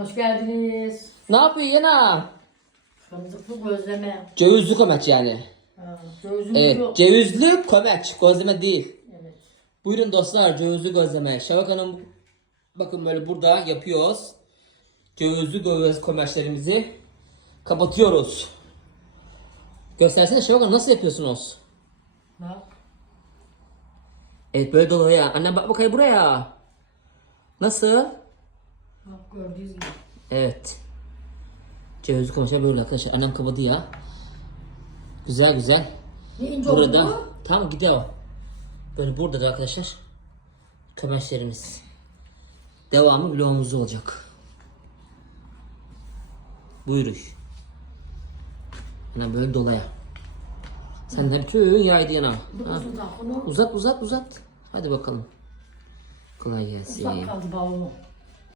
Hoş geldiniz. Ne yapıyor yine? Fındıklı gözleme. Cevizli kömeç yani. Ha, Evet, yok. cevizli kömeç, gözleme değil. Evet. Buyurun dostlar, cevizli gözleme. Şevak Hanım, bakın böyle burada yapıyoruz. Cevizli göz kömeçlerimizi kapatıyoruz. Göstersene Şevak Hanım nasıl yapıyorsunuz? Bak. Evet böyle dolu ya. Anne bak bakayım buraya. Nasıl? Gördüğünüz gibi. Evet. Cevizli kömeçler böyle arkadaşlar. Annem kapadı ya. Güzel güzel. Ne ince oldu Burada bu? tamam gidiyor. Böyle burada da arkadaşlar kömeçlerimiz. Devamı vlogumuzda olacak. Buyurun. Yine böyle dolaya. Sen de bütün yaydı yana. Ha. Uzat uzat uzat. Hadi bakalım. Kolay gelsin. Uzak kaldı balonu.